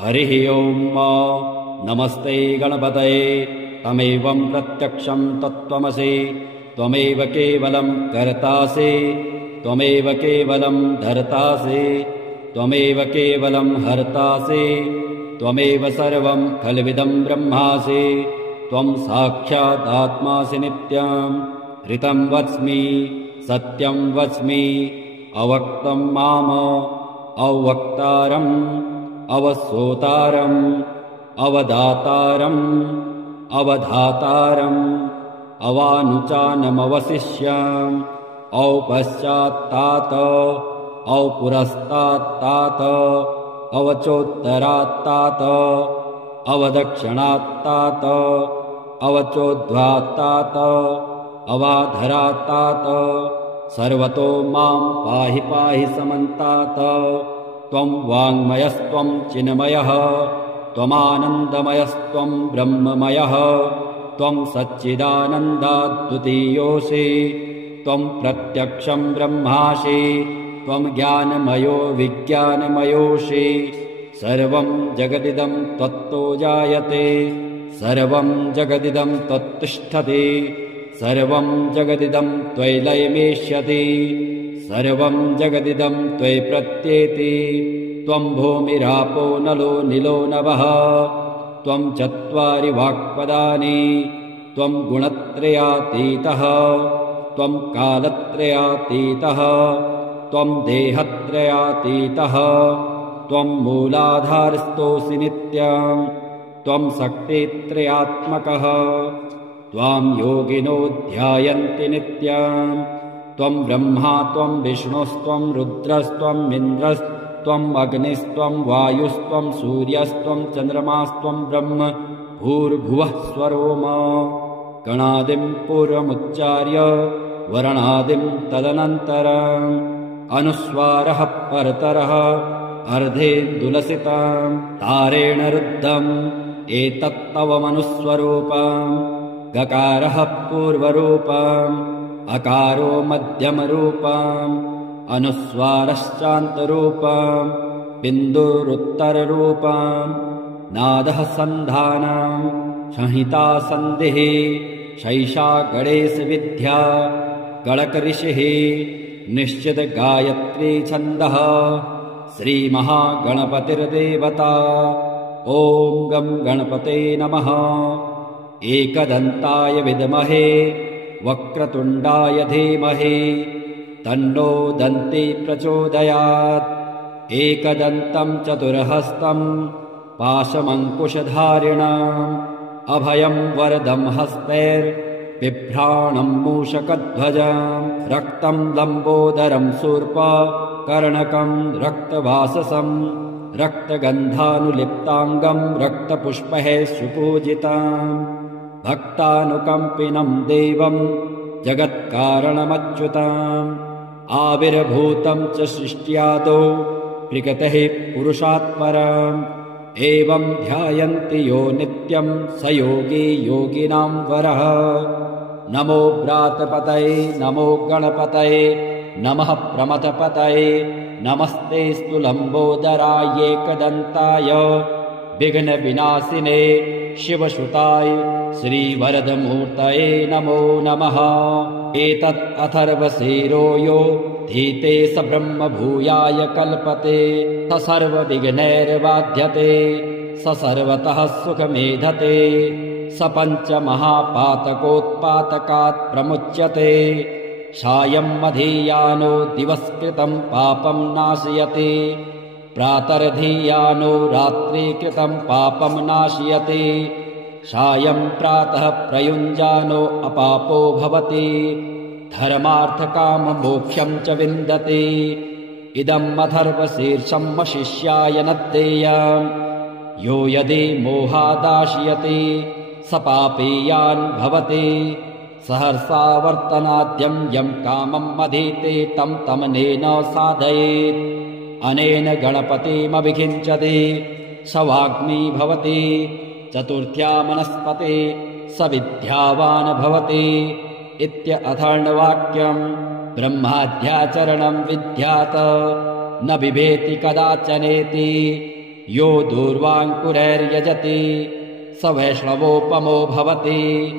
हरिः ओम् नमस्ते गणपतये तमेवं प्रत्यक्षं तत्त्वमसि त्वमेव केवलं कर्तासि त्वमेव केवलं धर्तासि त्वमेव केवलं हर्तासि त्वमेव सर्वं खल्विदं ब्रह्मासि त्वं साक्षात् आत्मासि नित्यं ऋतं वच्मि सत्यं वच्मि अवक्तं माम अवक्तारम् अवसोतारम् अवदातारम् अवधातारम् अवानुचानमवशिष्याम् औपश्चात्तात औपुरस्तात्तात अवचोत्तरात्तात अवदक्षिणात्तात अवचोद्ध्वात्तात अवाधरात्तात सर्वतो मां पाहि पाहि समन्तात त्वं वाङ्मयस्त्वं चिन्मयः त्वमानन्दमयस्त्वं ब्रह्ममयः त्वं सच्चिदानन्दाद्वितीयोऽसि त्वं प्रत्यक्षं ब्रह्मासि त्वं ज्ञानमयो विज्ञानमयोऽसि सर्वं जगदिदं त्वत्तो जायते सर्वं जगदिदं त्वत्तिष्ठति सर्वं जगदिदं त्वयि लयमेष्यति सर्वं जगदिदं त्वयि प्रत्येति त्वं भूमिरापो नलो निलो नभः त्वं चत्वारि वाक्पदानि त्वं गुणत्रयातीतः त्वं कालत्रयातीतः त्वं देहत्रयातीतः त्वं मूलाधारस्थोऽसि नित्यं त्वं शक्तित्रयात्मकः त्वां योगिनो ध्यायन्ति नित्यं त्वं ब्रह्मा त्वं विष्णुस्त्वं रुद्रस्त्वं इन्द्रस्त्वम् अग्निस्त्वं वायुस्त्वं सूर्यस्त्वं चन्द्रमास्त्वं ब्रह्म भूर्भुवः स्वरोम गणादिं पूर्वमुच्चार्य वर्णादिं तदनन्तरम् अनुस्वारः परतरः अर्धेन्दुलसितं तारेण रुद्धम् एतत्तव मनुस्वरूपम् गकारः पूर्वरूपम् अकारो मध्यमरूपम् अनुस्वारश्चान्तरूपम् बिन्दुरुत्तररूपम् नादः सन्धानम् संहिता सन्धिः शैषा गणेशविद्या गणकऋषिः निश्चित गायत्री छन्दः श्रीमहागणपतिर्देवता ॐ गं गणपते नमः एकदन्ताय विद्महे वक्रतुण्डाय धीमहि तन्नो दन्ती प्रचोदयात् एकदन्तं चतुर्हस्तं पाशमङ्कुशधारिणम् अभयं वरदं हस्तैर्बिभ्राणं मूषकध्वजम् रक्तं लम्बोदरं शूर्पकर्णकं रक्तवाससं रक्तगन्धानुलिप्ताङ्गं रक्तपुष्पैः सुपूजितम् भक्तानुकम्पिनं देवं जगत्कारणमच्युतम् आविर्भूतं च सृष्ट्यादौ प्रकृतेः पुरुषात् परम् एवं ध्यायन्ति यो नित्यं स योगी योगिनां वरः नमो व्रातपतये नमो गणपतये नमः प्रमथपतये नमस्तेऽस्तु लम्बोदराय एकदन्ताय विघ्नविनाशिने शिवसुताय श्रीवरदमूर्तये नमो नमः एतत् अथर्वशीरो यो धीते स ब्रह्मभूयाय कल्पते स सर्वविघ्नैर्बाध्यते स सर्वतः सुखमेधते स पञ्चमहापातकोत्पातकात् प्रमुच्यते सायं मधीयानो दिवस्कृतं पापं नाशयति प्रातर्धीयानो रात्रिकृतं पापं नाशयति सायं प्रातः प्रयुञ्जानो अपापो भवति धर्मार्थकाममोक्षं च विन्दति इदम् अथर्वशीर्षं शिष्याय न देयम् यो यदि मोहादाशयति स पापीयान् भवति सहर्षावर्तनाद्यं यं कामम् अधीते तं तमनेन साधयेत् अनेन गणपतिमभिषिञ्चति स वाग्मी भवति चतुर्थ्या मनस्पते स विद्यावान् भवति इत्यथर्ववाक्यम् ब्रह्माद्याचरणं विद्यात् न बिभेति कदाचनेति यो दूर्वाङ्कुरैर्यजति स वैष्णवोपमो भवति।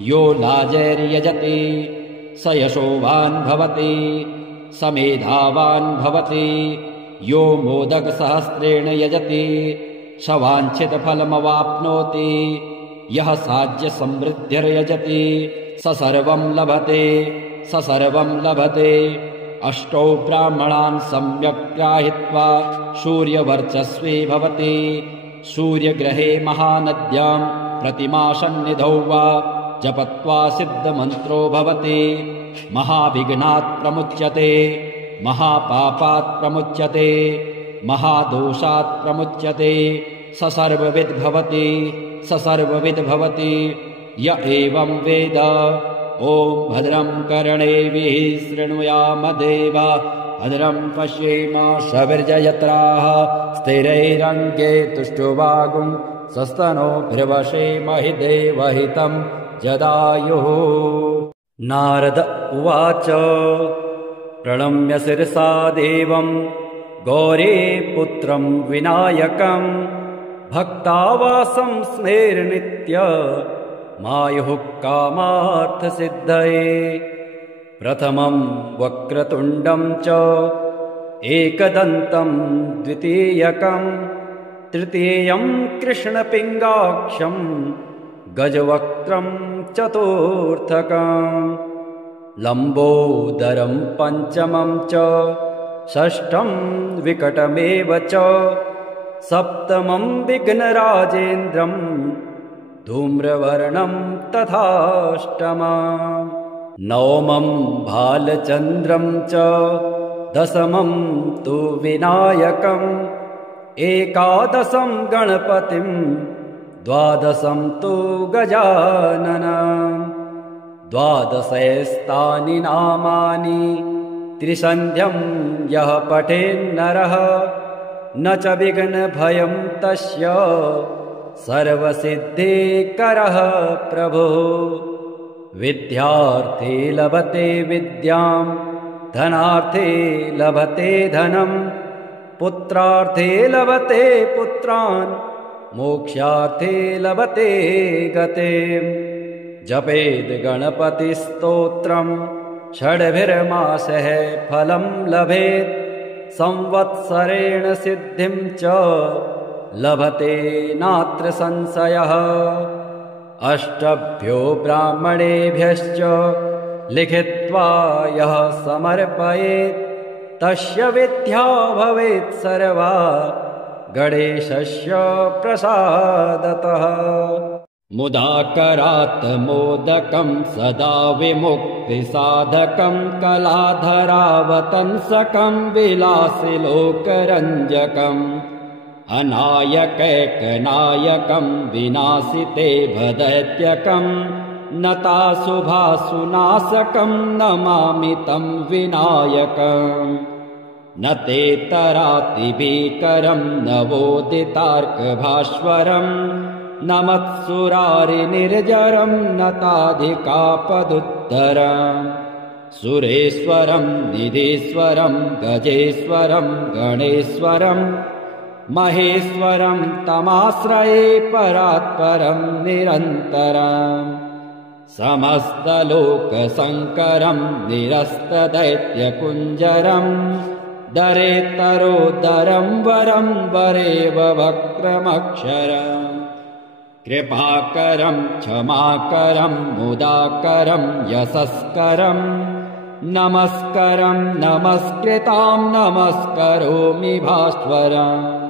यो लाजैर्यजति स यशोवान् भवति, स मेधावान् भवति। यो मोदकसहस्रेण यजति स वाञ्छितफलमवाप्नोति। यः साज्यसमृद्धिर्यजति स सर्वं लभते, स सर्वं लभते। अष्टौ ब्राह्मणान् सम्यक् ग्राहित्वा सूर्यवर्चस्वी भवति। सूर्यग्रहे महानद्यां प्रतिमासन्निधौ वा जपत्वा सिद्धमन्त्रो भवति। महाविघ्नात् प्रमुच्यते, महापापात् प्रमुच्यते, महादोषात् प्रमुच्यते। स सर्वविद् भवति, स सर्वविद् भवति। य एवं वेद। ॐ भद्रं कर्णेभिः शृणुयाम देवा, भद्रं पश्येम सविर्जयत्राः स्थिरैरङ्गे तुष्टुवागुं स्वस्तनोभिर्वशेमहि देवहितं जदायुः। नारद उवाच प्रणम्य शिरसा देवं गौरीपुत्रं विनायकं भक्तावासं स्मेरनित्य मायुः कामार्थसिद्धये। प्रथमं वक्रतुण्डं च एकदन्तं द्वितीयकं तृतीयं कृष्णपिङ्गाक्षं गजवक्त्रं चतुर्थकं लम्बोदरं पञ्चमं च षष्ठं विकटमेव च सप्तमं विघ्नराजेन्द्रं धूम्रवर्णं तथाष्टमं नवमं भालचन्द्रं च दशमं तु विनायकम् एकादशं गणपतिं द्वादशं तु गजाननं। द्वादशैस्तानि नामानि त्रिसन्ध्यं यः पठेन्नरः न च विघ्नभयं तस्य सर्वसिद्धिकरः प्रभुः। विद्यार्थे लभते विद्यां, धनार्थे लभते धनं, पुत्रार्थे लभते पुत्रान्, मोक्षार्थे लभते गतिम्। जपेद् गणपतिस्तोत्रं षड्भिर्मासः फलं लभेत्। संवत्सरेण सिद्धिं च लभते नात्र संशयः। अष्टभ्यो ब्राह्मणेभ्यश्च लिखित्वा यः समर्पयेत् तस्य विद्या भवेत् सर्वा गणेशस्य प्रसादतः। मुदाकरात् मोदकं सदा विमुक्तिसाधकं कलाधरावतंसकं विलासिलोकरञ्जकम् अनायकैकनायकं विनाशिते भदैत्यकं नताशुभासुनाशकं नमामि तं विनायकम्। न तेतरातिभीकरं नवोदितार्कभास्वरं न मत्सुरारिनिर्जरं नताधिकापदुत्तरम्। सुरेश्वरं निधीश्वरं गजेश्वरं गणेश्वरं महेश्वरं तमाश्रये परात्परं निरन्तरम्। समस्तलोकशङ्करं निरस्तदैत्यकुञ्जरं दरेतरोदरं वरं वरेव वक्रमक्षरम्। कृपाकरं क्षमाकरं मुदाकरं यशस्करं नमस्करं नमस्कृतां नमस्करोमि भास्वरम्।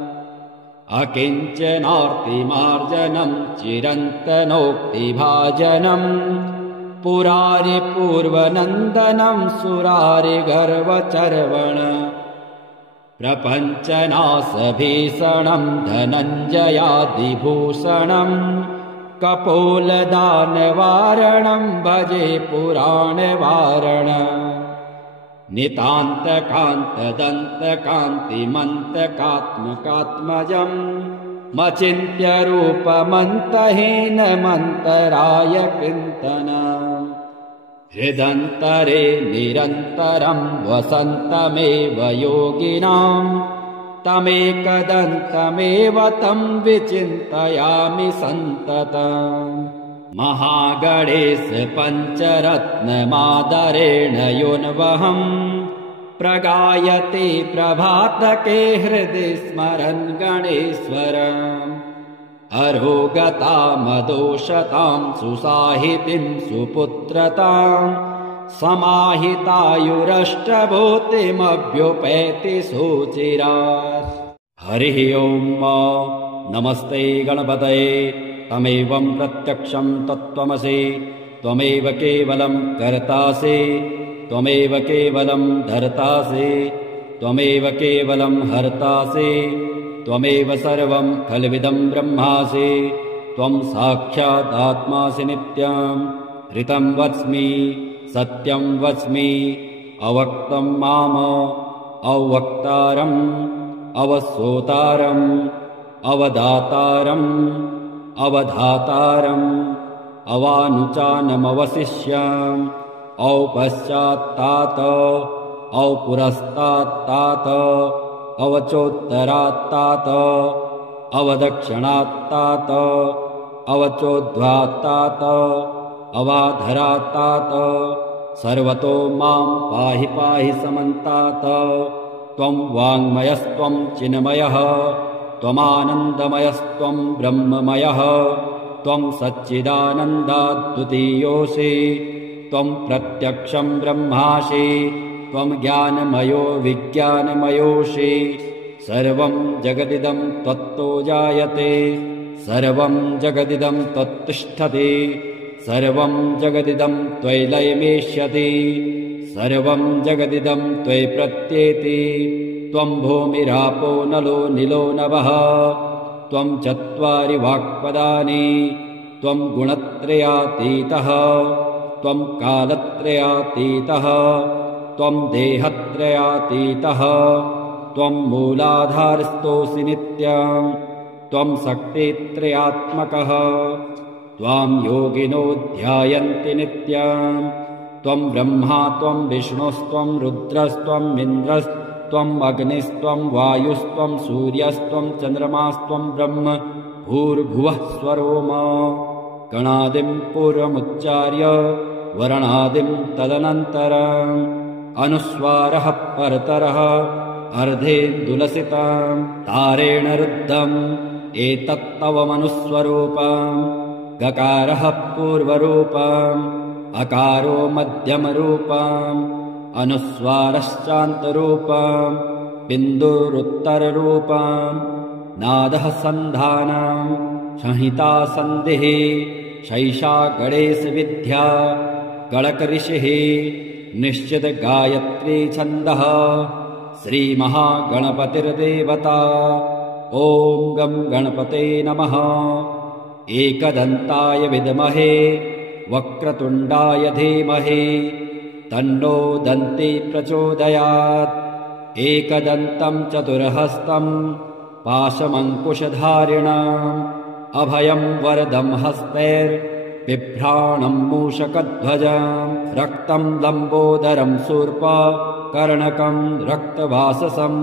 अकिञ्चनार्तिमार्जनं चिरन्तनोक्तिभाजनं पुरारिपूर्वनन्दनं सुरारिगर्वचर्वण। प्रपञ्चनाशभीषणं धनञ्जयादिभूषणं कपोलदानवारणं भजे पुराणवारणम्। नितान्तकान्तदन्तकान्तिमन्तकात्मकात्मजं मचिन्त्यरूपमन्तहीनमन्तराय चिन्तनम्। हृदन्तरे निरन्तरं वसन्तमेव योगिनां तमेकदन्तमेव तं विचिन्तयामि सन्ततम् महागणेश पञ्चरत्नमादरेण योऽन्वहम् प्रगायते प्रभातके हृदि स्मरन् गणेश्वरम् अरोगतामदोषतां सुसाहितिं सुपुत्रताम् समाहितायुरष्टभूतिमभ्युपैति सुचिरात्। हरिः ओम् नमस्ते गणपतये तमेवं प्रत्यक्षं तत्त्वमसि त्वमेव केवलं कर्तासि त्वमेव केवलं धर्तासि त्वमेव केवलं हर्तासि त्वमेव सर्वं खल्विदं ब्रह्मासि त्वं साक्षात् आत्मासि नित्यम् ऋतं वच्मि सत्यं वच्मि अवक्तं माम अवक्तारम् अवसोतारम् अवदातारम् अवधातारम् अवानुचानमवशिष्याम् औपश्चात्तात औपुरस्तात्तात अवचोत्तरात्तात अवदक्षिणात्तात अवचोद्ध्वात्तात अवाधरात्तात सर्वतो मां पाहि पाहि समन्तात त्वं वाङ्मयस्त्वं चिन्मयः त्वमानन्दमयस्त्वं ब्रह्ममयः त्वं सच्चिदानन्दाद्वितीयोऽसि त्वं प्रत्यक्षं ब्रह्मासि त्वं ज्ञानमयो विज्ञानमयोऽसि सर्वं जगदिदं त्वत्तो जायते सर्वं जगदिदं त्वत्तिष्ठति सर्वं जगदिदं त्वयि लयमेष्यति सर्वं जगदिदं त्वयि प्रत्येति त्वं भूमिरापो नलो निलो नभः त्वं चत्वारि वाक्पदानि त्वं गुणत्रयातीतः त्वं कालत्रयातीतः त्वं देहत्रयातीतः त्वं मूलाधारस्थोऽसि नित्यं त्वं शक्तित्रयात्मकः त्वां योगिनो ध्यायन्ति नित्यं त्वं ब्रह्मा त्वं विष्णुस्त्वं रुद्रस्त्वं इन्द्रस्त्वं अग्निस्त्वं वायुस्त्वं सूर्यस्त्वं चन्द्रमास्त्वं ब्रह्म भूर्भुवः स्वरोम गणादिं पूर्वमुच्चार्य वर्णादिं तदनन्तरम् अनुस्वारः परतरः अर्धेन्दुलसितं तारेण रुद्धम् एतत्तवमनुस्वरूपम् गकारः पूर्वरूपम् अकारो मध्यमरूपम् अनुस्वारश्चान्तरूपम् बिन्दुरुत्तररूपम् नादः सन्धानम् संहिता सन्धिः शैषा गणेशविद्या गणकऋषिः निश्चित गायत्री छन्दः श्रीमहागणपतिर्देवता ॐ गं गणपते नमः एकदन्ताय विद्महे वक्रतुण्डाय धीमहि तन्नो दन्ती प्रचोदयात् एकदन्तं चतुर्हस्तं पाशमङ्कुशधारिणम् अभयं वरदं हस्तैर्बिभ्राणं मूषकध्वजम् रक्तं लम्बोदरं शूर्पकर्णकं रक्तवाससं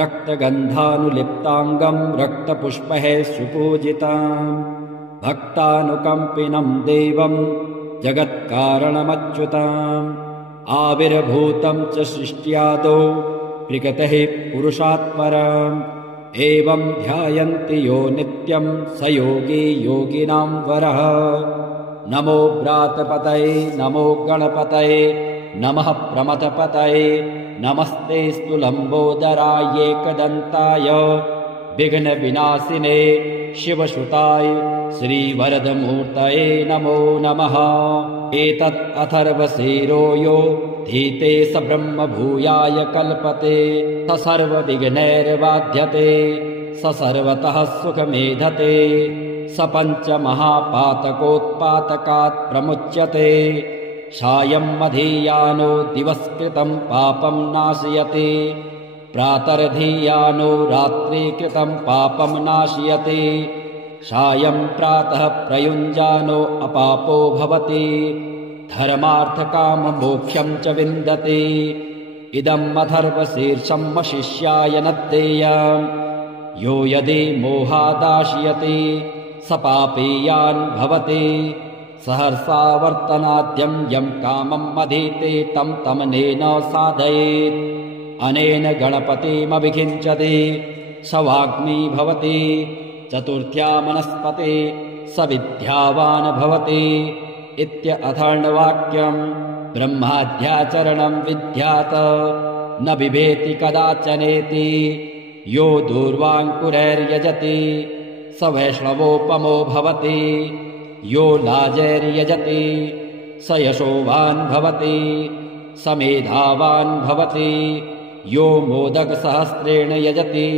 रक्तगन्धानुलिप्ताङ्गं रक्तपुष्पैः सुपूजितम् भक्तानुकम्पिनं देवं जगत्कारणमच्युतम् आविर्भूतं च सृष्ट्यादौ प्रकृतेः पुरुषात् परम् एवं ध्यायन्ति यो नित्यं स योगी योगिनां वरः नमो व्रातपतये नमो गणपतये नमः प्रमथपतये नमस्ते स्तुलम्बोदराय एकदन्ताय विघ्नविनाशिने शिवसुताय श्रीवरदमूर्तये नमो नमः एतत् अथर्वशीरो यो धीते स ब्रह्मभूयाय कल्पते स सर्वविघ्नैर्बाध्यते स सर्वतः सुखमेधते स पञ्चमहापातकोत्पातकात् प्रमुच्यते सायं मधीयानो दिवस्कृतं पापं नाशयति प्रातर्धीयानो रात्रिकृतं पापं नाशयति सायं प्रातः प्रयुञ्जानो अपापो भवति धर्मार्थकाममोक्षं च विन्दति इदम् अथर्वशीर्षम् वशिष्याय नद्देय यो यदि मोहादाशयति स पापीयान् भवति सहर्षावर्तनाद्यम् यम् कामम् मधीते तम् तमनेन साधयेत् अनेन गणपतिमभिषिञ्चति स वाग्मी भवति चतुर्थ्या मनस्पते स विद्यावान् भवति इत्यथर्ववाक्यम् ब्रह्माद्याचरणम् विद्यात् न बिभेति कदाचनेति यो दूर्वाङ्कुरैर्यजति स वैष्णवोपमो भवति यो लाजैर्यजति स यशोवान् भवति स मेधावान् भवति यो मोदकसहस्रेण यजति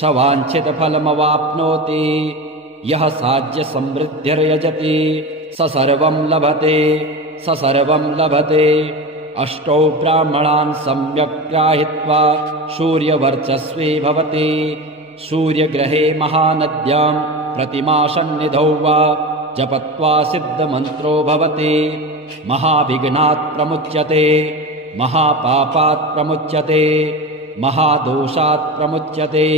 स वाञ्छितफलमवाप्नोति यः साज्यसमृद्धिर्यजति स सर्वं लभते स सर्वं लभते अष्टौ ब्राह्मणान् सम्यक् ग्राहित्वा सूर्यवर्चस्वी भवति सूर्यग्रहे महानद्यां प्रतिमासन्निधौ वा जपत्वा सिद्धमन्त्रो भवति महाविघ्नात् प्रमुच्यते महापापात् प्रमुच्यते महादोषात् प्रमुच्यते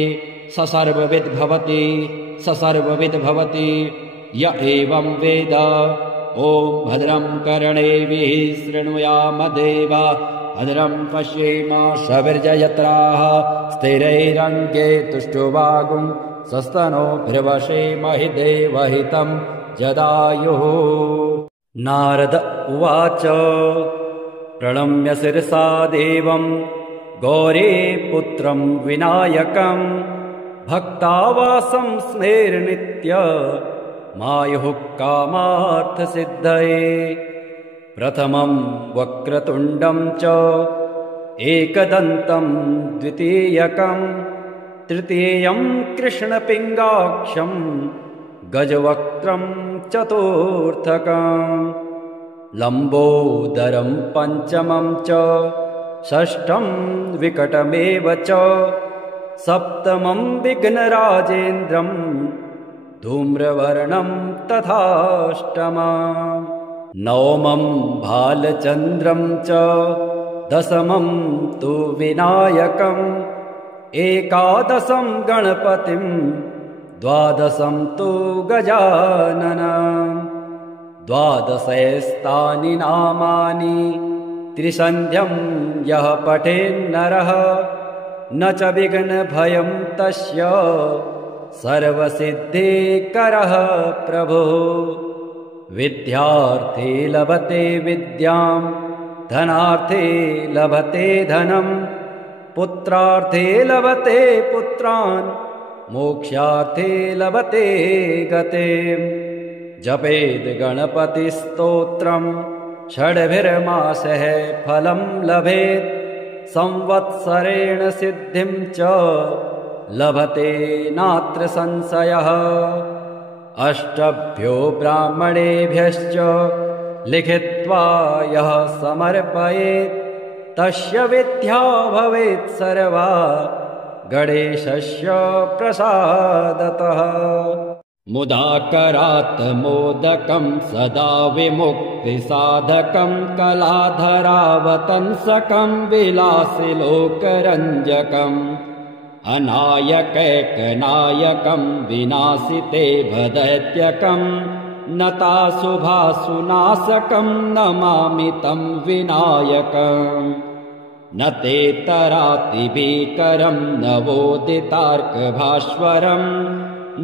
स सर्वविद् भवति स सर्वविद् भवति य एवं वेद ॐ भद्रं कर्णेभिः शृणुयाम देवा भद्रं पश्येम सविर्जयत्राः स्थिरैरङ्गे तुष्टुवागुं सस्तनोभिर्वशेमहि देवहितं जदायुः। नारद उवाच प्रणम्य शिरसा देवं गौरीपुत्रं विनायकं भक्तावासं स्मेरनित्य मायुः कामार्थसिद्धये प्रथमं वक्रतुण्डं च एकदन्तं द्वितीयकं तृतीयं कृष्णपिङ्गाक्षं गजवक्त्रं चतुर्थकं लम्बोदरं पञ्चमं च षष्ठं विकटमेव च सप्तमं विघ्नराजेन्द्रं धूम्रवर्णं तथाष्टमं नवमं भालचन्द्रं च दशमं तु विनायकम् एकादशं गणपतिं द्वादशं तु गजाननं द्वादशैस्तानि नामानि त्रिसन्ध्यं यः पठेन्नरः न च विघ्नभयं तस्य सर्वसिद्धिकरः प्रभुः विद्यार्थे लभते विद्यां धनार्थे लभते धनं पुत्रार्थे लभते पुत्रान् मोक्षार्थे लभते गतिं जपेद् गणपतिस्तोत्रं षड्भिर्मासः फलं लभेत् संवत्सरेण सिद्धिं च लभते नात्र संशयः अष्टभ्यो ब्राह्मणेभ्यश्च लिखित्वा यः समर्पयेत् तस्य विद्या भवेत् सर्वा गणेशस्य प्रसादतः मुदाकरात् मोदकं सदा विमुक्तिसाधकं कलाधरावतंसकं विलासिलोकरञ्जकम् अनायकैकनायकं विनाशिते भदैत्यकं नताशुभासुनाशकं नमामि तं विनायकम् न तेतरातिभीकरं नवोदितार्कभास्वरं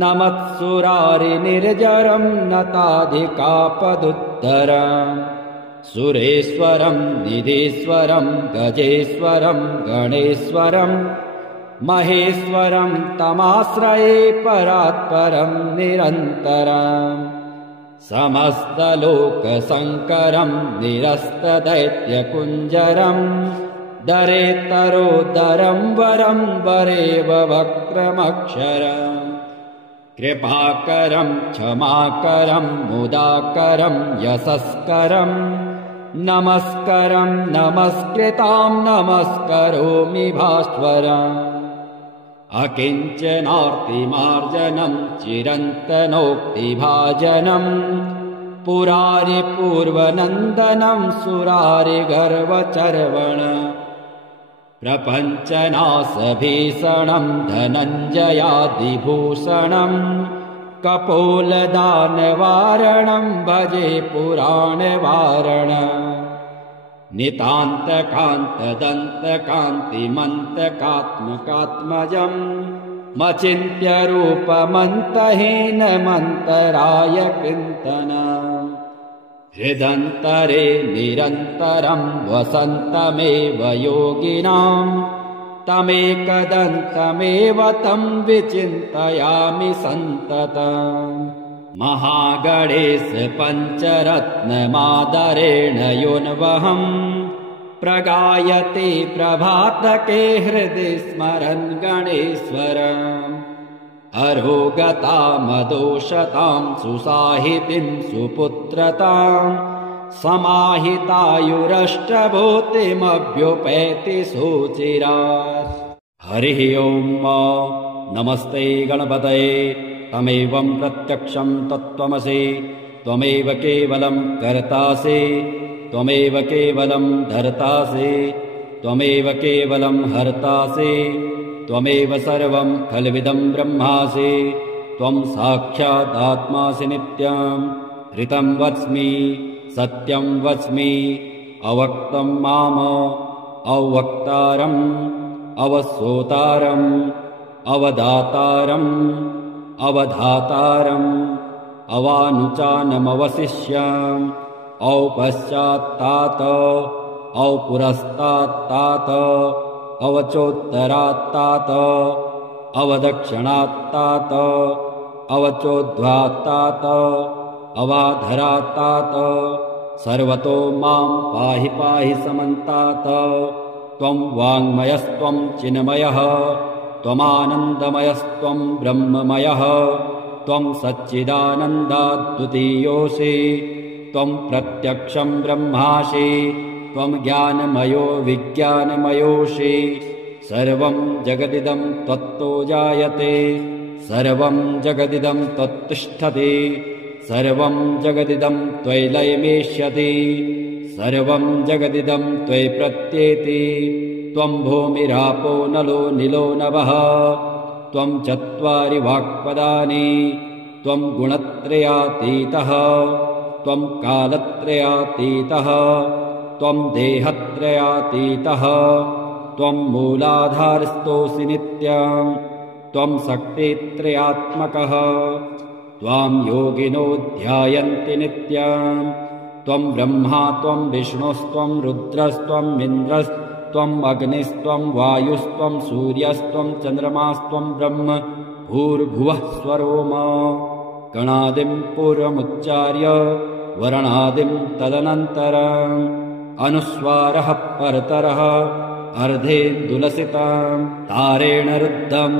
न मत्सुरारिनिर्जरं नताधिकापदुत्तरम् सुरेश्वरं निधीश्वरं गजेश्वरं गणेश्वरं महेश्वरं तमाश्रये परात्परं निरन्तरम् समस्तलोकशङ्करं निरस्तदैत्यकुञ्जरं दरेतरोदरं वरं वरेव वक्रमक्षरम् कृपाकरं क्षमाकरं मुदाकरं यशस्करं नमस्करं नमस्कृतां नमस्करोमि भास्वरम् अकिञ्चनार्तिमार्जनं चिरन्तनोक्तिभाजनं पुरारिपूर्वनन्दनं सुरारिगर्वचर्वण प्रपञ्चनाशभीषणम् धनञ्जयादिभूषणम् कपोलदानवारणम् भजे पुराणवारण नितान्तकान्तदन्तकान्तिमन्तकात्मकात्मजम् मचिन्त्य रूपमन्तहीनमन्तराय चिन्तन हृदन्तरे निरन्तरम् वसन्तमेव योगिनाम् तमेकदन्तमेव तम् विचिन्तयामि सन्ततम् महागणेश पञ्चरत्नमादरेण योऽन्वहम् प्रगायते प्रभातके हृदि स्मरन् गणेश्वरम् अरोगतामदोषताम् सुसाहितिम् सुपुत्रताम् समाहितायुरष्टभूतिमभ्युपैति सुचिरात्। हरिः ओम् नमस्ते गणपतये तमेवं प्रत्यक्षं तत्त्वमसि त्वमेव केवलं कर्तासि त्वमेव केवलं धर्तासि त्वमेव केवलं हर्तासि त्वमेव सर्वं खल्विदं ब्रह्मासि त्वं साक्षादात्मासि नित्यं ऋतं वच्मि सत्यं वच्मि अवक्तं माम अवक्तारम् अवसोतारम् अवदातारम् अवधातारम् अवानुचानमवशिष्याम् औपश्चात्तात औपुरस्तात्तात अवचोत्तरात्तात अवदक्षिणात्तात अवचोद्ध्वात्तात अवाधरात्तात सर्वतो मां पाहि पाहि समन्तात त्वं वाङ्मयस्त्वं चिन्मयः त्वमानन्दमयस्त्वं ब्रह्ममयः त्वं सच्चिदानन्दाद्वितीयोऽसि त्वं प्रत्यक्षं ब्रह्मासि त्वं ज्ञानमयो विज्ञानमयोऽसि सर्वं जगदिदं त्वत्तो जायते सर्वं जगदिदं त्वत्तिष्ठति सर्वं जगदिदं त्वयि लयमेष्यति सर्वं जगदिदं त्वयि प्रत्येति त्वं भूमिरापो नलो निलो नभः त्वं चत्वारि वाक्पदानि त्वं गुणत्रयातीतः त्वं कालत्रयातीतः त्वं देहत्रयातीतः त्वं मूलाधारस्थोऽसि नित्यं त्वं शक्तित्रयात्मकः त्वां योगिनो ध्यायन्ति नित्यं त्वं ब्रह्मा त्वं विष्णुस्त्वं रुद्रस्त्वं इन्द्रस्त्वं अग्निस्त्वं वायुस्त्वं सूर्यस्त्वं चन्द्रमास्त्वं ब्रह्म भूर्भुवः स्वरोम गणादिं पूर्वमुच्चार्य वर्णादिं तदनन्तरम् अनुस्वारः परतरः अर्धेन्दुलसितम् तारेण रुद्धम्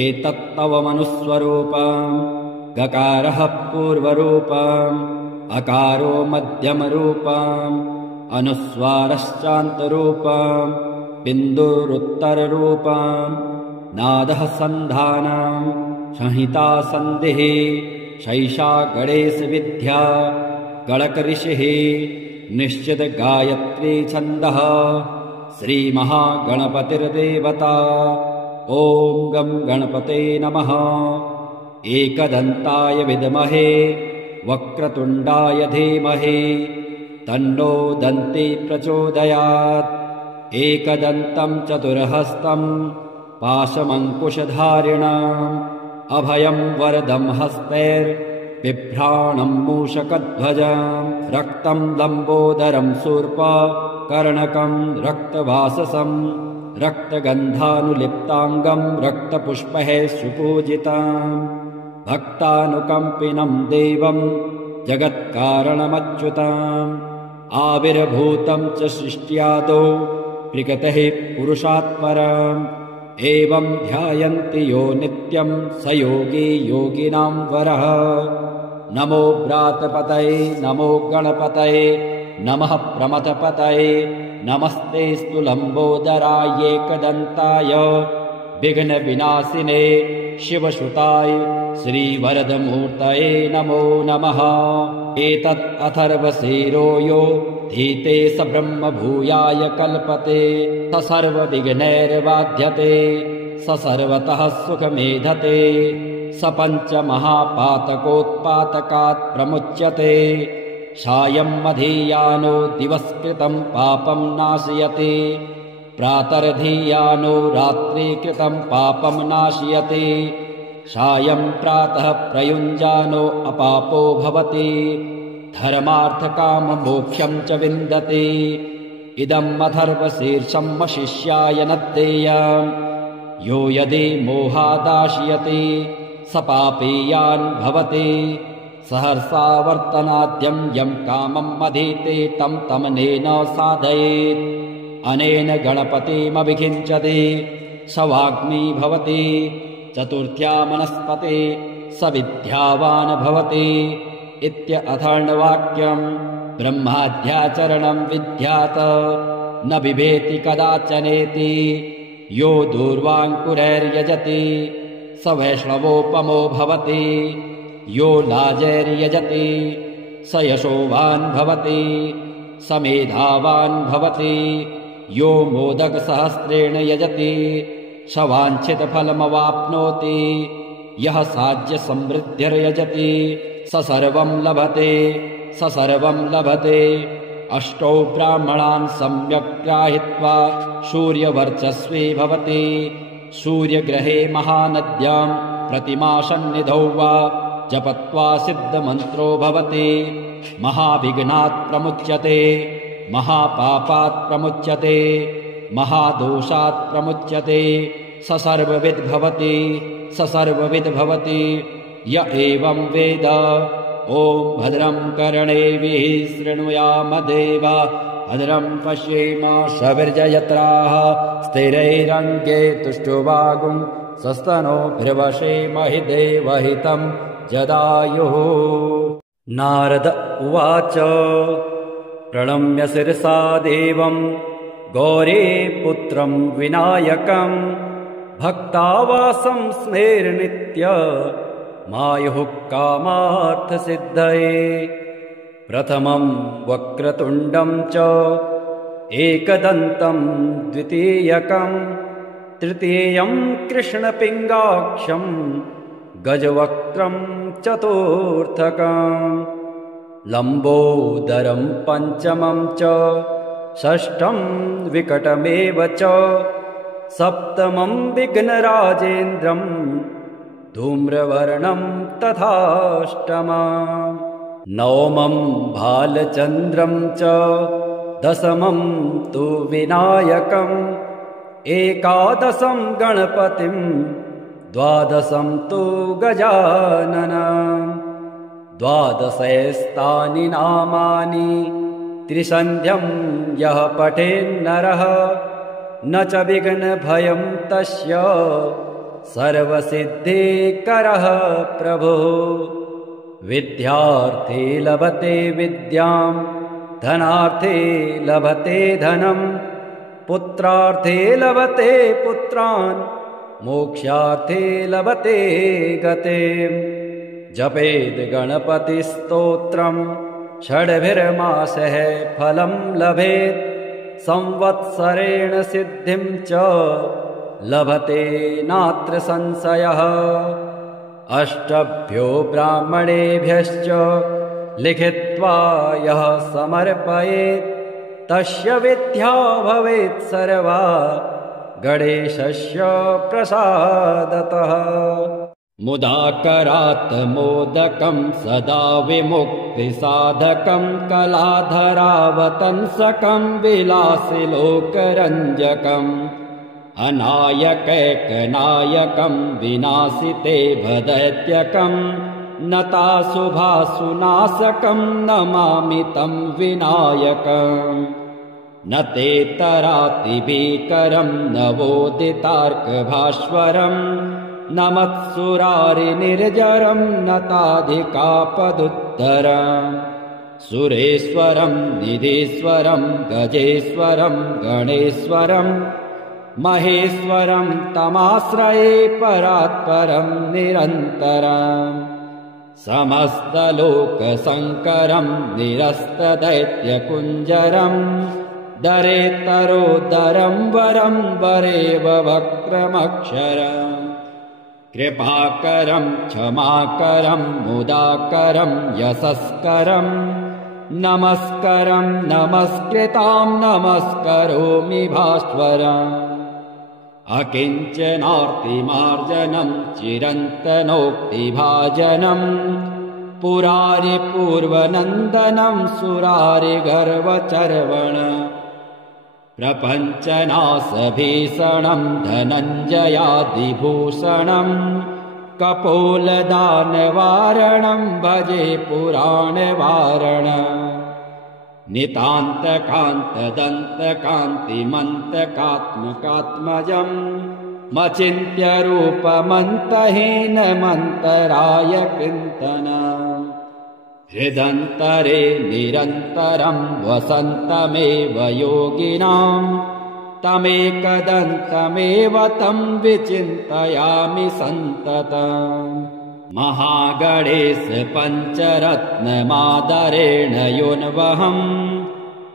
एतत्तव मनुस्वरूपम् गकारः पूर्वरूपम् अकारो मध्यमरूपम् अनुस्वारश्चान्तरूपम् बिन्दुरुत्तररूपम् नादः सन्धानम् संहिता सन्धिः शैषा गणेशविद्या गणकऋषिः निश्चित गायत्री छन्दः श्रीमहागणपतिर्देवता ॐ गं गणपते नमः एकदन्ताय विद्महे वक्रतुण्डाय धीमहि तन्नो दन्ती प्रचोदयात् एकदन्तं चतुर्हस्तं पाशमङ्कुशधारिणम् अभयं वरदं हस्तैर्बिभ्राणं मूषकध्वजम् रक्तं लम्बोदरं शूर्पकर्णकं रक्तवाससं रक्तगन्धानुलिप्ताङ्गं रक्तपुष्पैः सुपूजितम् भक्तानुकम्पिनं देवं जगत्कारणमच्युतम् आविर्भूतं च सृष्ट्यादौ प्रकृतेः पुरुषात् परम् एवं ध्यायन्ति यो नित्यं स योगी योगिनां वरः नमो व्रातपतये नमो गणपतये नमः प्रमथपतये नमस्तेऽस्तु लम्बोदराय एकदन्ताय विघ्नविनाशिने शिवसुताय श्रीवरदमूर्तये नमो नमः एतत् अथर्वशीरो यो धीते स ब्रह्म भूयाय कल्पते स सर्वविघ्नैर्बाध्यते स सर्वतः सुखमेधते स पञ्चमहापातकोत्पातकात् प्रमुच्यते सायं मधीयानो दिवस्कृतं पापं नाशयति प्रातर्धीयानो रात्रिकृतं पापं नाशयति सायं प्रातः प्रयुञ्जानो अपापो भवति धर्मार्थकाममोक्षं च विन्दति इदम् अथर्वशीर्षं शिष्याय न देयम् यो यदि मोहादाशयति स पापीयान् भवति सहर्षा वर्तनाद्यं यं कामम् अधीते तं तमनेन साधयेत् अनेन गणपतिमभिषिञ्चति स वाग्मी भवति चतुर्थ्या मनस्पते स विद्यावान् भवति इत्यथर्ववाक्यम् ब्रह्माद्याचरणं विद्यात् न बिभेति कदाचनेति यो दूर्वाङ्कुरैर्यजति स वैष्णवोपमो भवति यो लाजैर्यजति स यशोवान् भवति स मेधावान् भवति यो मोदकसहस्रेण यजति स वाञ्छितफलमवाप्नोति यः साज्यसमृद्धिर्यजति स सर्वं लभते स सर्वं लभते अष्टौ ब्राह्मणान् सम्यक् ग्राहीत्वा सूर्यवर्चस्वी भवति सूर्यग्रहे महानद्यां प्रतिमासन्निधौ वा जपत्वा सिद्धमन्त्रो भवति महाविघ्नात् प्रमुच्यते महापापात् प्रमुच्यते महादोषात् प्रमुच्यते स सर्वविद् भवति स सर्वविद् भवति य एवं वेद ॐ भद्रं कर्णेभिः शृणुयाम देवा भद्रं पश्येम सविर्जयत्राः स्थिरैरङ्गे तुष्टुवागुं सस्तनोभिर्वशेमहि देवहितं जदायुः। नारद उवाच प्रणम्य शिरसा देवं गौरीपुत्रं विनायकं भक्तावासं स्मेरनित्य मायुः कामार्थसिद्धये प्रथमं वक्रतुण्डं च एकदन्तं द्वितीयकं तृतीयं कृष्णपिङ्गाक्षं गजवक्त्रं चतुर्थकं लम्बोदरं पञ्चमं च षष्ठं विकटमेव च सप्तमं विघ्नराजेन्द्रं धूम्रवर्णं तथाष्टमम् नवमं भालचन्द्रं च दशमं तु विनायकम् एकादशं गणपतिं द्वादशं तु गजाननम् द्वादशैस्तानि नामानि त्रिसन्ध्यं यः पठेन्नरः न च विघ्नभयं तस्य सर्वसिद्धिकरः प्रभुः विद्यार्थे लभते विद्यां धनार्थे लभते धनं पुत्रार्थे लभते पुत्रान् मोक्षार्थे लभते गतिम् जपेद् गणपतिस्तोत्रं षड्भिर्मासः फलं लभेत् संवत्सरेण सिद्धिं च लभते नात्र संशयः अष्टभ्यो ब्राह्मणेभ्यश्च लिखित्वा यः समर्पयेत् तस्य विद्या भवेत् सर्वा गणेशस्य प्रसादतः मुदाकरात् मोदकं सदा विमुक्तिसाधकं कलाधरावतंसकं विलासिलोकरञ्जकम् अनायकैकनायकं विनाशिते भदैत्यकं नताशुभासुनाशकं नमामि तं विनायकम् न ते तरातिभीकरं नवोदितार्कभास्वरं न मत्सुरारिनिर्जरं नताधिकापदुत्तरम् सुरेश्वरं निधीश्वरं गजेश्वरं गणेश्वरं महेश्वरं तमाश्रये परात्परं निरन्तरम् समस्तलोकशङ्करम् निरस्तदैत्यकुञ्जरम् दरेतरोदरम् वरम् वरेव वक्रमक्षरम् कृपाकरम् क्षमाकरम् मुदाकरम् यशस्करम् नमस्करम् नमस्कृताम् नमस्करोमि भास्वरम् अकिञ्चनार्तिमार्जनम् चिरन्तनोक्तिभाजनम् पुरारिपूर्वनन्दनम् सुरारिगर्वचर्वण प्रपञ्चनाशभीषणम् धनञ्जयादिभूषणम् कपोलदानवारणम् भजे पुराणवारण नितान्तकान्तदन्तकान्तिमन्तकात्मकात्मजम् मचिन्त्यरूपमन्तहीनमन्तराय कृन्तन हृदन्तरे निरन्तरम् वसन्तमेव योगिनाम् तमेकदन्तमेव तम् विचिन्तयामि सन्ततम् महागणेश पञ्चरत्नमादरेण योन्वहम्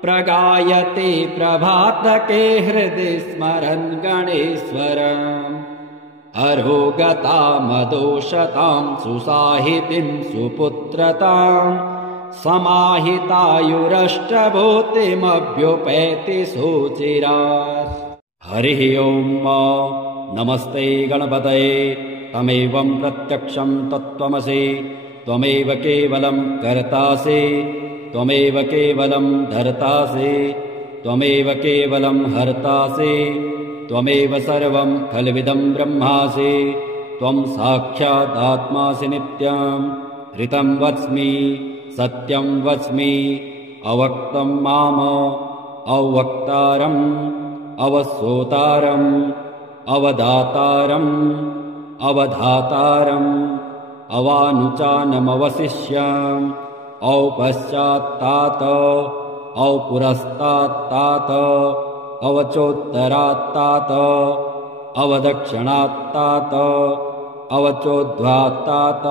प्रगायते प्रभातके हृदि स्मरन् गणेश्वरम् अरोगतामदोषताम् सुसाहितिम् सुपुत्रताम् समाहितायुरष्टभूतिमभ्युपैति सुचिरात्। हरिः ओम् नमस्ते गणपतये तमेवं प्रत्यक्षं तत्त्वमसि त्वमेव केवलं कर्तासि त्वमेव केवलं धर्तासि त्वमेव केवलं हर्तासि त्वमेव सर्वं खल्विदं ब्रह्मासि त्वं साक्षादात्मासि नित्यं ऋतं वच्मि सत्यं वच्मि अवक्तं माम अवक्तारम् अवसोतारम् अवदातारम् अवधातारम् अवानुचानमवशिष्याम् औपश्चात्तात औपुरस्तात्तात अवचोत्तरात्तात अवदक्षिणात्तात अवचोद्ध्वात्तात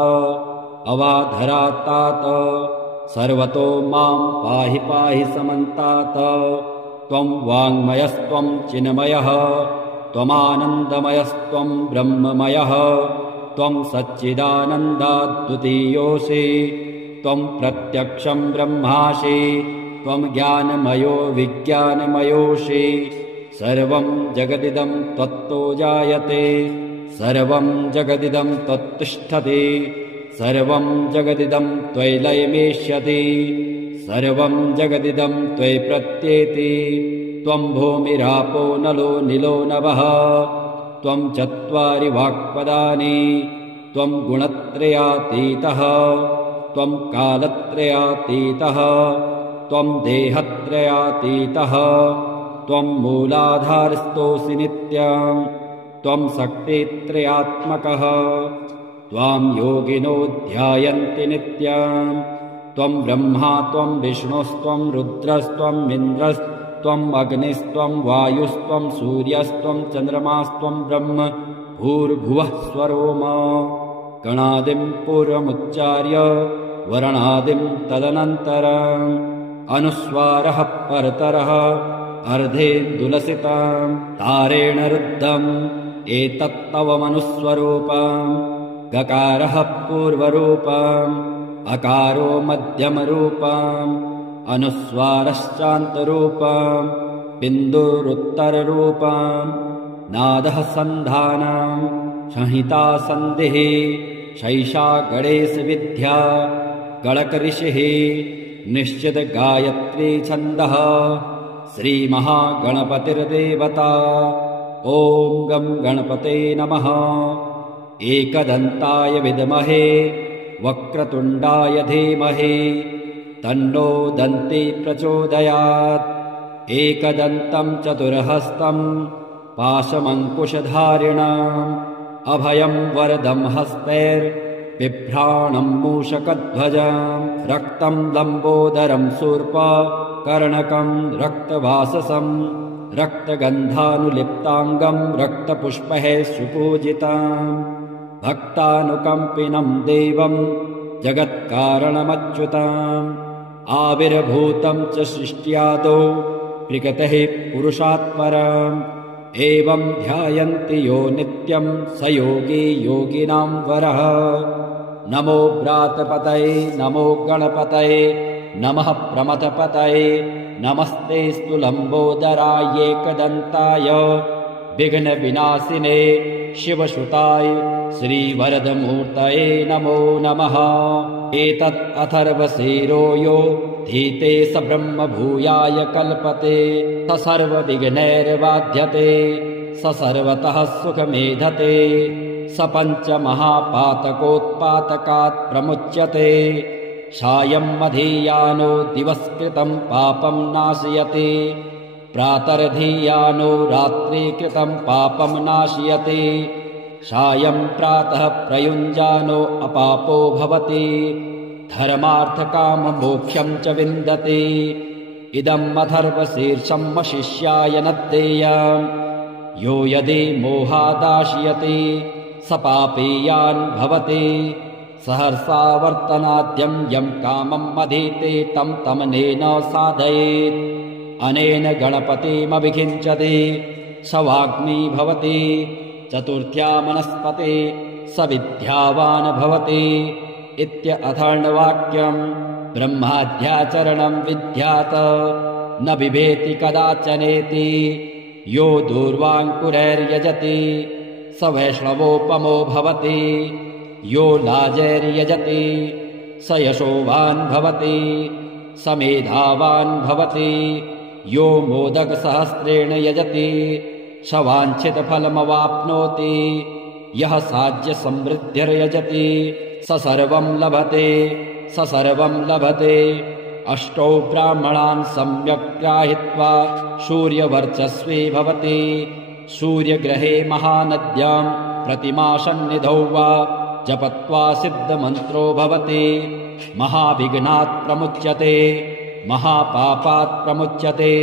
अवाधरात्तात सर्वतो मां पाहि पाहि समन्तात त्वं वाङ्मयस्त्वं चिन्मयः त्वमानन्दमयस्त्वं ब्रह्ममयः त्वं सच्चिदानन्दाद्वितीयोऽसि त्वं प्रत्यक्षं ब्रह्मासि त्वं ज्ञानमयो विज्ञानमयोऽसि सर्वं जगदिदं त्वत्तो जायते सर्वं जगदिदं त्वत्तिष्ठति सर्वं जगदिदं त्वयि लयमेष्यति सर्वं जगदिदं त्वयि प्रत्येति त्वं भूमिरापो नलो निलो नभः त्वं चत्वारि वाक्पदानि त्वं गुणत्रयातीतः त्वं कालत्रयातीतः त्वं देहत्रयातीतः त्वं मूलाधारस्थोऽसि नित्यं त्वं शक्तित्रयात्मकः त्वां योगिनो ध्यायन्ति नित्यं त्वं ब्रह्मा त्वं विष्णुस्त्वं रुद्रस्त्वम् इन्द्रस्त्वम् अग्निस्त्वं वायुस्त्वं सूर्यस्त्वं चन्द्रमास्त्वं ब्रह्म भूर्भुवः स्वरोम गणादिं पूर्वमुच्चार्य वर्णादिं तदनन्तरम् अनुस्वारः परतरः अर्धेन्दुलसितं तारेण रुद्धम् एतत्तव मनुस्वरूपम् गकारः पूर्वरूपम् अकारो मध्यमरूपम् अनुस्वारश्चान्तरूपम् बिन्दुरुत्तररूपम् नादः सन्धानम् संहिता सन्धिः शैषा गणेशविद्या गणकऋषिः निश्चित गायत्री छन्दः श्रीमहागणपतिर्देवता ॐ गं गणपते नमः। एकदन्ताय विद्महे वक्रतुण्डाय धीमहि तन्नो दन्ती प्रचोदयात्। एकदन्तं चतुर्हस्तं पाशमङ्कुशधारिणम् अभयं वरदं हस्तैर्बिभ्राणं मूषकध्वजम् रक्तं लम्बोदरं शूर्पकर्णकं रक्तवाससं रक्तगन्धानुलिप्ताङ्गं रक्तपुष्पैः सुपूजितम् भक्तानुकम्पिनं देवं जगत्कारणमच्युताम् आविर्भूतं च सृष्ट्यादौ प्रकृतेः पुरुषात् परम् एवं ध्यायन्ति यो नित्यं स योगी योगिनां वरः नमो व्रातपतये नमो गणपतये नमः प्रमथपतये नमस्तेऽस्तु लम्बोदराय एकदन्ताय विघ्नविनाशिने शिवसुताय श्रीवरदमूर्तये नमो नमः एतत् अथर्वशीरो यो धीते स ब्रह्म भूयाय कल्पते स सर्वविघ्नैर्बाध्यते स सर्वतः सुखमेधते स पञ्चमहापातकोत्पातकात् प्रमुच्यते सायं मधीयानो दिवस्कृतं पापं नाशयति प्रातर्धीयानो रात्रिकृतं पापं नाशयति सायं प्रातः प्रयुञ्जानो अपापो भवति धर्मार्थकाममोक्षं च विन्दति इदम् अथर्वशीर्षं शिष्याय न देयम् यो यदि मोहादाशयति स पापीयान् भवति सहर्षा वर्तनाद्यं यं कामम् अधीते तं तमनेन साधयेत् अनेन गणपतिमभिषिञ्चति स वाग्मी भवति चतुर्थ्या मनस्पते स विद्यावान् भवति इत्यथर्ववाक्यम् ब्रह्माद्याचरणं विद्यात् न बिभेति कदाचनेति यो दूर्वाङ्कुरैर्यजति स वैष्णवोपमो भवति यो लाजैर्यजति स यशोवान् भवति स मेधावान् भवति यो मोदकसहस्रेण यजति स वाञ्छितफलमवाप्नोति यः साज्यसमृद्धिर्यजति स सर्वं लभते स सर्वं लभते अष्टौ ब्राह्मणान् सम्यक् ग्राहीत्वा सूर्यवर्चस्वी भवति सूर्यग्रहे महानद्यां प्रतिमासन्निधौ वा जपत्वा सिद्धमन्त्रो भवति महाविघ्नात् प्रमुच्यते महापापात् प्रमुच्यते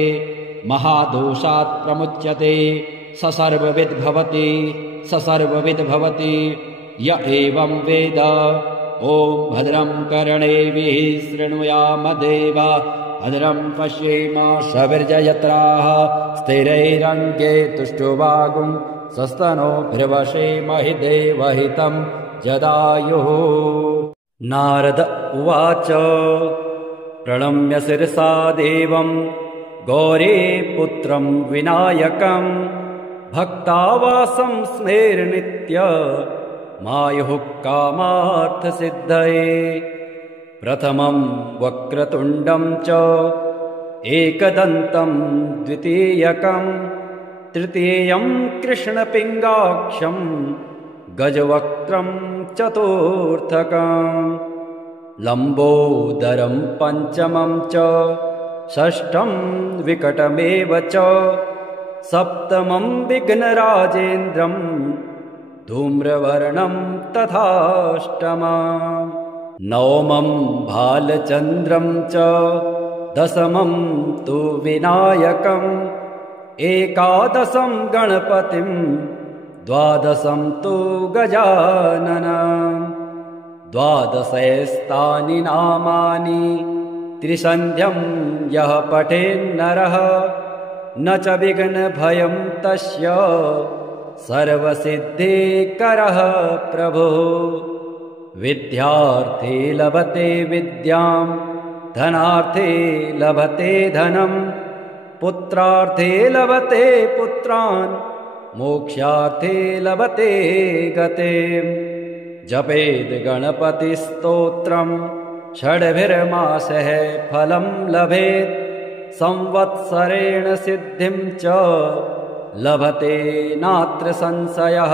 महादोषात् प्रमुच्यते स सर्वविद् भवति स सर्वविद् भवति य एवं वेद ॐ भद्रं कर्णेभिः शृणुयाम देवा भद्रं पश्येम सविर्जयत्राः स्थिरैरङ्गे तुष्टुवागुं सस्तनोभिर्वशेमहि देवहितं जदायुः नारद उवाच प्रणम्य शिरसा देवं गौरीपुत्रं विनायकं भक्तावासं स्मेरनित्य मायुः कामार्थसिद्धये प्रथमं वक्रतुण्डं च एकदन्तं द्वितीयकं तृतीयं कृष्णपिङ्गाक्षं गजवक्त्रं चतुर्थकं लम्बोदरं पञ्चमं च षष्ठं विकटमेव च सप्तमं विघ्नराजेन्द्रं धूम्रवर्णं तथाष्टमं नवमं भालचन्द्रं च दशमं तु विनायकम् एकादशं गणपतिं द्वादशं तु गजाननं द्वादशैस्तानि नामानि त्रिसन्ध्यं यः पठेन्नरः न च विघ्नभयं तस्य सर्वसिद्धिकरः प्रभुः विद्यार्थे लभते विद्यां धनार्थे लभते धनं पुत्रार्थे लभते पुत्रान् मोक्षार्थे लभते गतिम् जपेद् गणपतिस्तोत्रं षड्भिर्मासः फलं लभेत् संवत्सरेण सिद्धिं च लभते नात्र संशयः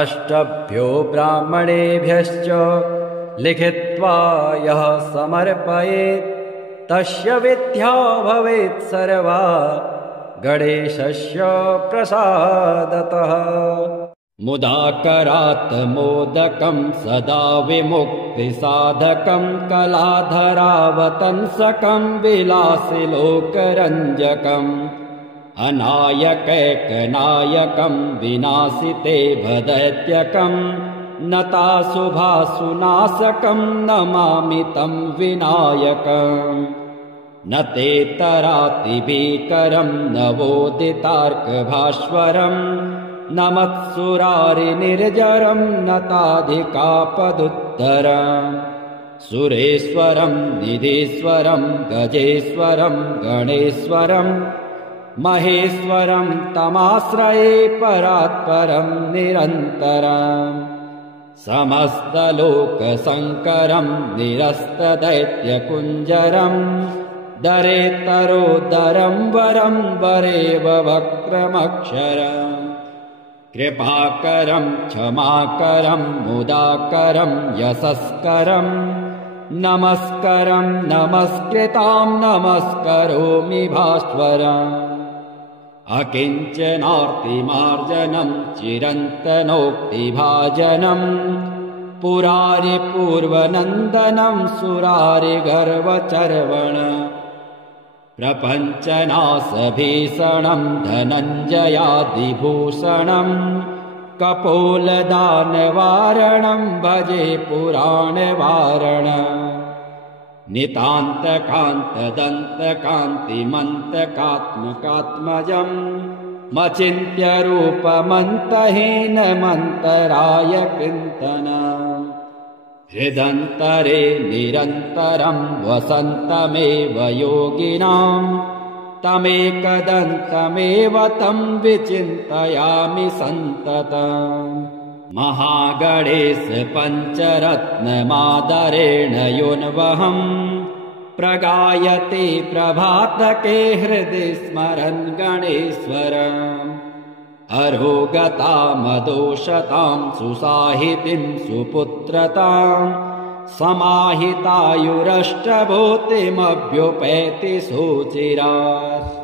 अष्टभ्यो ब्राह्मणेभ्यश्च लिखित्वा यः समर्पयेत् तस्य विद्या भवेत् सर्वा गणेशस्य प्रसादतः मुदाकरात् मोदकं सदा विमुक्तिसाधकं कलाधरावतंसकं विलासिलोकरञ्जकम् अनायकैकनायकं विनाशिते भदैत्यकं नताशुभाशुनाशकं नमामि तं विनायकम् न ते तरातिभीकरं नवोदितार्कभास्वरं नमत्सुरारिनिर्जरं नताधिकापदुत्तरम् सुरेश्वरं निधीश्वरं गजेश्वरं गणेश्वरं महेश्वरं तमाश्रये परात्परं निरन्तरम् समस्तलोकशङ्करं निरस्तदैत्यकुञ्जरं दरेतरोदरं वरं वरेव वक्रमक्षरम् कृपाकरं क्षमाकरं मुदाकरं यशस्करं नमस्करं नमस्कृतां नमस्करोमि भास्वरम् अकिञ्चनार्तिमार्जनं चिरन्तनोक्तिभाजनं पुरारिपूर्वनन्दनं सुरारिगर्वचर्वण प्रपञ्चनाशभीषणं धनञ्जयादिभूषणं कपोलदानवारणं भजे पुराणवारणम् नितान्तकान्तदन्तकान्तिमन्तकात्मकात्मजम् मचिन्त्यरूपमन्तहीनमन्तराय कृन्तनम् हृदन्तरे निरन्तरं वसन्तमेव योगिनां तमेकदन्तमेव तं विचिन्तयामि सन्ततम् महागणेश पञ्चरत्नमादरेण योन्वहं प्रगायते प्रभातके हृदि स्मरन् गणेश्वरम् अरोगतामदोषतां सुसाहितिं सुपुत्रतां समाहितायुरष्टभूतिमभ्युपैति सुचिरात्